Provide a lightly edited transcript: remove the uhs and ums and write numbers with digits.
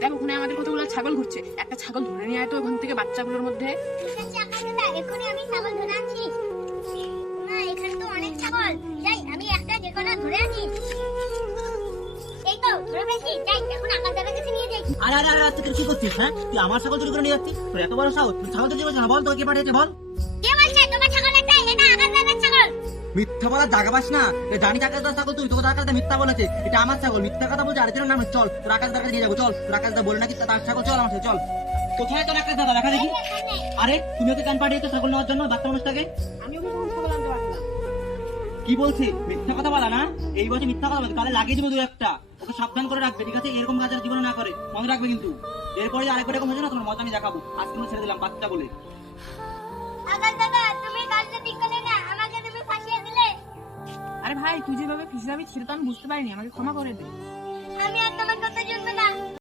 দেখ ওখানে আমাদের কতগুলো ছাগল ঘুরছে, একটা ছাগল ধরে নিয়ে আয় তো ওখান থেকে বাচ্চাগুলোর মধ্যে। ঠিক আছে আকাশ দাদা, এখনই আমি ছাগল ধরে আনছি। না এখানে তো অনেক ছাগল, যাই আমি একটা যে কোনো ধরে আনি। এই তো ধরে ফেলছি, যাই এখন আকাশ দাদার কাছে নিয়ে যাই। আরে আরে আরে তুই কি করছিস? হ্যাঁ, তুই আমার ছাগল চুরি করে নিয়ে যাচ্ছিস? তোর এত বড় সাহস? তুই ছাগল চুরি করছিস না? বল তোকে কে পাঠিয়েছে বল। কে বলছে তোমার ছাগল একটা? এটা আকাশ দাদার ছাগল। মিথ্যা বলার জায়গা পাস না। জানি আকাশ দার ছাগল, তুই তোকে আকাশ দা মিথ্যা বলেছে। এটা আমার ছাগল, মিথ্যা কথা বলছে। আরেকজনের নাম চল, তোর আকাশ দার কাছে নিয়ে যাবো। চল, তোর আকাশ দা বলে নাকি তার ছাগল। চল আমার সাথে চল। কোথায় তোর আকাশ দাদা? দেখা দেখি। আরে তুমি ওকে কেন পাঠিয়েছো ছাগল নেওয়ার জন্য, বাচ্চা মানুষটাকে? আমি ওকে কখন ছাগল আনতে পারলাম? কি বলছি? মিথ্যা কথা বলা না? এই বছর মিথ্যা কথা বলছে, তাহলে লাগিয়ে দিব দু একটা। ওকে সাবধান করে রাখবে, ঠিক আছে? এরকম কাজ আর জীবনে না করে, মনে রাখবে কিন্তু। এরপরে আরেকবার এরকম হয়েছে না, তোমার মজা আমি দেখাবো। আজকে আমি ছেড়ে দিলাম বাচ্চা বলে। আকাশ দাদা তুমি কাজটা ঠিক করলে না, আমাকে তুমি ফাঁসিয়ে দিলে। আরে ভাই তুই যেভাবে ফিসলামি ছিল তো আমি বুঝতে পারিনি, আমাকে ক্ষমা করে দে। আমি আর তোমার কথা শুনবো না।